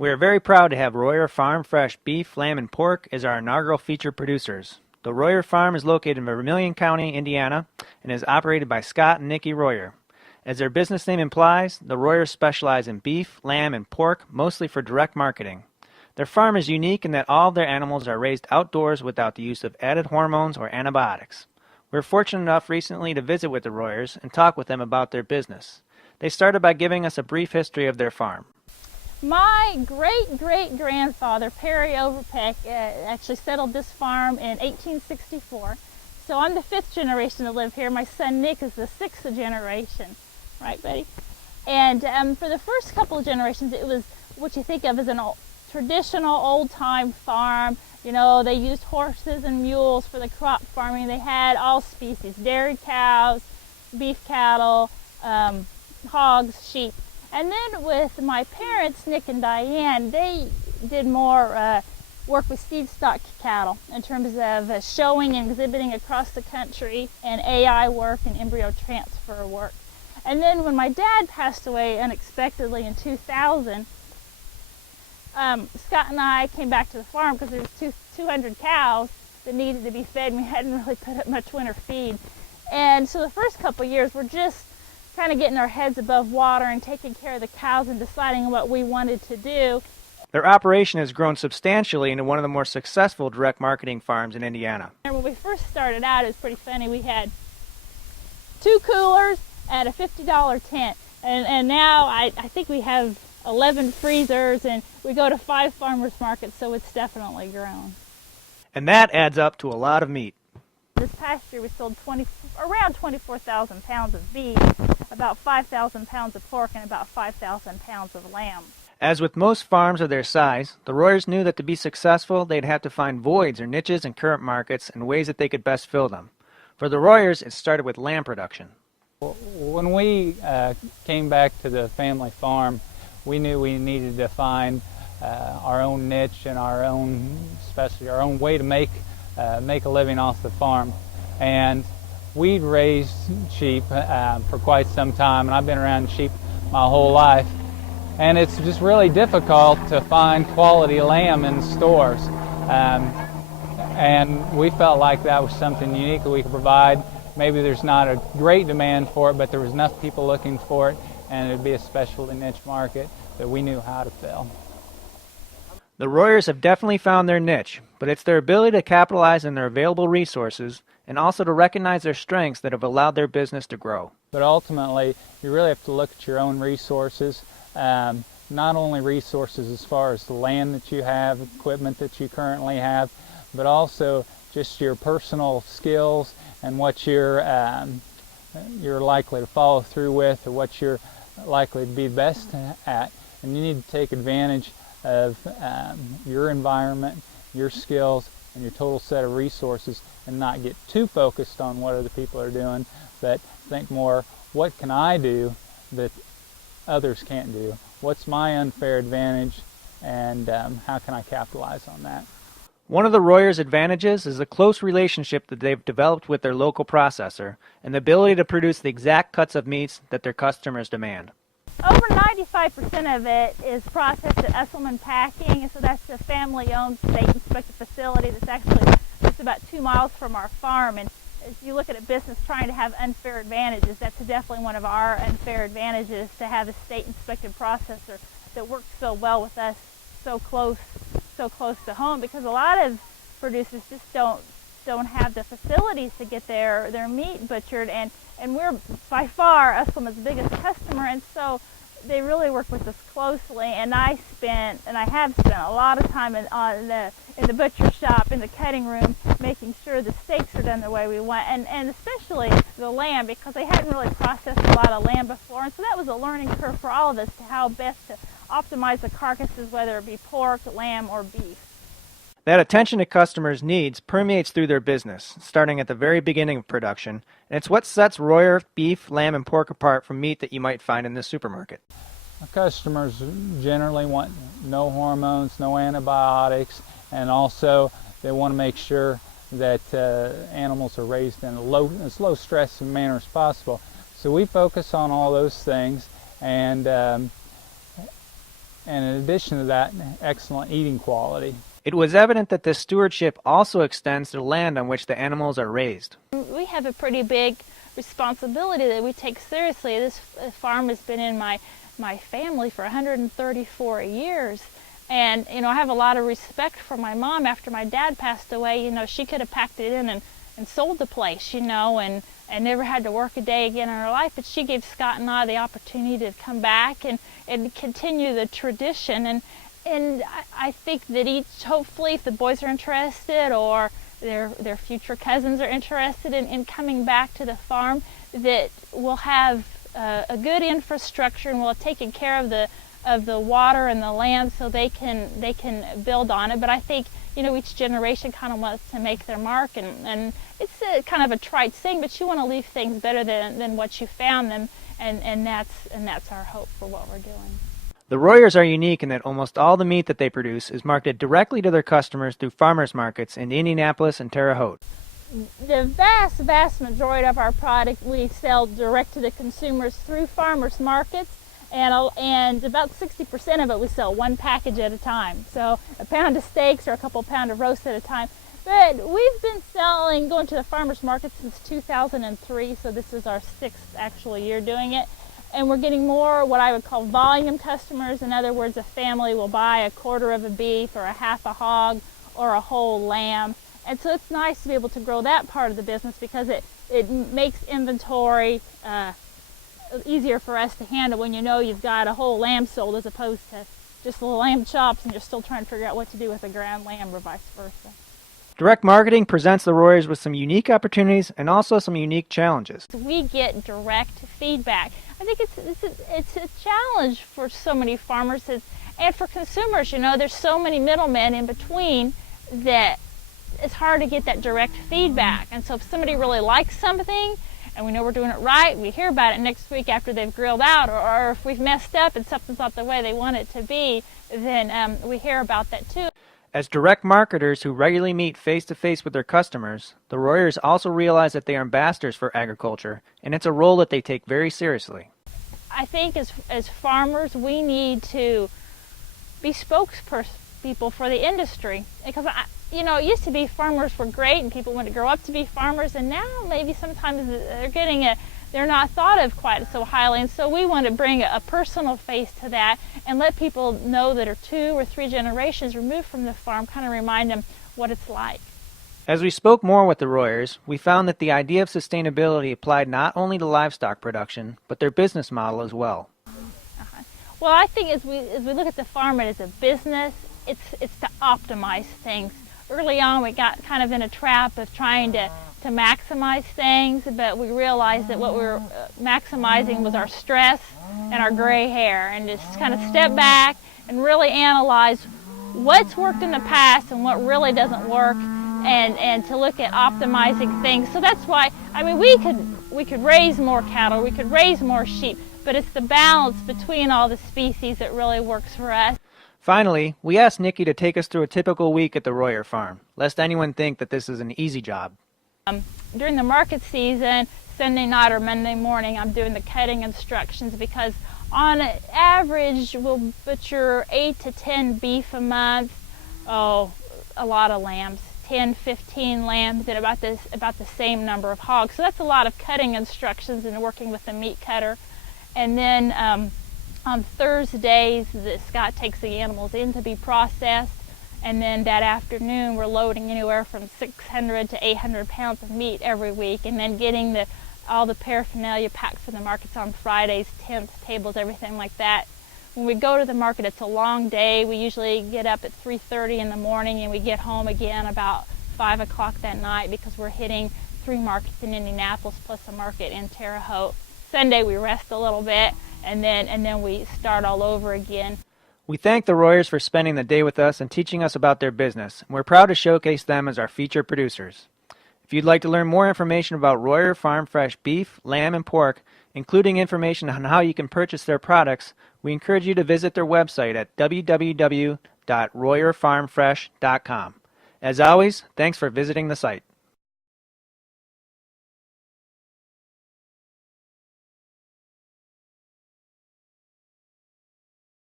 We are very proud to have Royer Farm Fresh beef, lamb, and pork as our inaugural featured producers. The Royer Farm is located in Vermilion County, Indiana, and is operated by Scott and Nikki Royer. As their business name implies, the Royers specialize in beef, lamb, and pork, mostly for direct marketing. Their farm is unique in that all of their animals are raised outdoors without the use of added hormones or antibiotics. We were fortunate enough recently to visit with the Royers and talk with them about their business. They started by giving us a brief history of their farm. My great-great-grandfather, Perry Overpeck, actually settled this farm in 1864. So I'm the 5th generation to live here. My son Nick is the 6th generation. Right, Betty? And for the first couple of generations, it was what you think of as an traditional old-time farm. You know, they used horses and mules for the crop farming. They had all species, dairy cows, beef cattle, hogs, sheep. And then with my parents, Nick and Diane, they did more work with seed stock cattle in terms of showing and exhibiting across the country, and AI work and embryo transfer work. And then when my dad passed away unexpectedly in 2000, Scott and I came back to the farm because there was 200 cows that needed to be fed, and we hadn't really put up much winter feed. And so the first couple of years, we're just kind of getting our heads above water and taking care of the cows and deciding what we wanted to do. Their operation has grown substantially into one of the more successful direct marketing farms in Indiana. And when we first started out, it was pretty funny. We had 2 coolers at a $50 tent. And now I think we have 11 freezers, and we go to 5 farmers markets, so it's definitely grown. And that adds up to a lot of meat. This past year we sold around 24,000 pounds of beef, about 5,000 pounds of pork, and about 5,000 pounds of lamb. As with most farms of their size, the Royers knew that to be successful, they'd have to find voids or niches in current markets and ways that they could best fill them. For the Royers, it started with lamb production. When we came back to the family farm, we knew we needed to find our own niche and our own specialty, our own way to make a living off the farm. And we'd raised sheep for quite some time, and I've been around sheep my whole life. And it's just really difficult to find quality lamb in stores. And we felt like that was something unique that we could provide. Maybe there's not a great demand for it, but there was enough people looking for it, and it'd be a specialty niche market that we knew how to fill. The Royers have definitely found their niche, but it's their ability to capitalize on their available resources and also to recognize their strengths that have allowed their business to grow. But ultimately, you really have to look at your own resources, not only resources as far as the land that you have, equipment that you currently have, but also just your personal skills and what you're likely to follow through with, or what you're likely to be best at. And you need to take advantage of your environment, your skills, and your total set of resources, and not get too focused on what other people are doing, but think more, what can I do that others can't do? What's my unfair advantage, and how can I capitalize on that? One of the Royers' advantages is the close relationship that they've developed with their local processor and the ability to produce the exact cuts of meats that their customers demand. Over 95% of it is processed at Esselman Packing, and so that's a family-owned, state-inspected facility that's actually just about 2 miles from our farm. And as you look at a business trying to have unfair advantages, that's definitely one of our unfair advantages, to have a state-inspected processor that works so well with us, so close to home, because a lot of producers just don't have the facilities to get their meat butchered, and we're by far Esselman's biggest customer, and so they really work with us closely. And I have spent a lot of time in the butcher shop, in the cutting room, making sure the steaks are done the way we want, and especially the lamb, because they hadn't really processed a lot of lamb before, and so that was a learning curve for all of us to how best to optimize the carcasses, whether it be pork, lamb, or beef. That attention to customers' needs permeates through their business, starting at the very beginning of production, and it's what sets Royer beef, lamb, and pork apart from meat that you might find in the supermarket. Customers generally want no hormones, no antibiotics, and also they want to make sure that animals are raised in as low stress manner as possible. So we focus on all those things, and and in addition to that, excellent eating quality. It was evident that this stewardship also extends to the land on which the animals are raised. We have a pretty big responsibility that we take seriously. This farm has been in my family for 134 years. And, you know, I have a lot of respect for my mom. After my dad passed away, you know, she could have packed it in and sold the place, you know, and never had to work a day again in her life. But she gave Scott and I the opportunity to come back and continue the tradition. And I think that hopefully, if the boys are interested or their future cousins are interested in coming back to the farm, that we'll have a good infrastructure and we'll have taken care of the water and the land so they can build on it. But I think, you know, each generation kind of wants to make their mark, and it's kind of a trite saying, but you want to leave things better than what you found them, and that's our hope for what we're doing. The Royers are unique in that almost all the meat that they produce is marketed directly to their customers through farmers markets in Indianapolis and Terre Haute. The vast majority of our product we sell direct to the consumers through farmers markets, and about 60% of it we sell one package at a time. So a pound of steaks or a couple pound of roast at a time. But we've been going to the farmers market since 2003, so this is our 6th actual year doing it. And we're getting more what I would call volume customers. In other words, a family will buy a quarter of a beef or a half a hog or a whole lamb. And so it's nice to be able to grow that part of the business because it makes inventory easier for us to handle when you know you've got a whole lamb sold as opposed to just the lamb chops and you're still trying to figure out what to do with a ground lamb or vice versa. Direct marketing presents the Royers with some unique opportunities and also some unique challenges. We get direct feedback. I think it's a challenge for so many farmers and for consumers. You know, there's so many middlemen in between that it's hard to get that direct feedback. And so if somebody really likes something and we know we're doing it right, we hear about it next week after they've grilled out, or if we've messed up and something's not the way they want it to be, then we hear about that too. As direct marketers who regularly meet face-to-face with their customers, the Royers also realize that they are ambassadors for agriculture, and it's a role that they take very seriously. I think as farmers, we need to be spokespeople for the industry. Because, you know, it used to be farmers were great and people wanted to grow up to be farmers, and now maybe sometimes they're not thought of quite so highly. And so we want to bring a personal face to that and let people know that are 2 or 3 generations removed from the farm, kind of remind them what it's like. As we spoke more with the Royers, we found that the idea of sustainability applied not only to livestock production, but their business model as well. Well, I think as we look at the farm as a business, it's to optimize things. Early on, we got kind of in a trap of trying to maximize things, but we realized that what we were maximizing was our stress and our gray hair, and just kind of step back and really analyze what's worked in the past and what really doesn't work, and to look at optimizing things. So that's why, I mean, we could raise more cattle, we could raise more sheep, but it's the balance between all the species that really works for us. Finally, we asked Nikki to take us through a typical week at the Royer farm, lest anyone think that this is an easy job. During the market season, Sunday night or Monday morning, I'm doing the cutting instructions because on average we'll butcher 8 to 10 beef a month, a lot of lambs, 10, 15 lambs, and about the same number of hogs. So that's a lot of cutting instructions and working with the meat cutter. And then on Thursdays, Scott takes the animals in to be processed. And then that afternoon, we're loading anywhere from 600 to 800 pounds of meat every week, and then getting all the paraphernalia packed for the markets on Fridays, tents, tables, everything like that. When we go to the market, it's a long day. We usually get up at 3:30 in the morning, and we get home again about 5 o'clock that night because we're hitting 3 markets in Indianapolis plus a market in Terre Haute. Sunday, we rest a little bit, and then we start all over again. We thank the Royers for spending the day with us and teaching us about their business, and we're proud to showcase them as our featured producers. If you'd like to learn more information about Royer Farm Fresh beef, lamb, and pork, including information on how you can purchase their products, we encourage you to visit their website at www.royerfarmfresh.com. As always, thanks for visiting the site.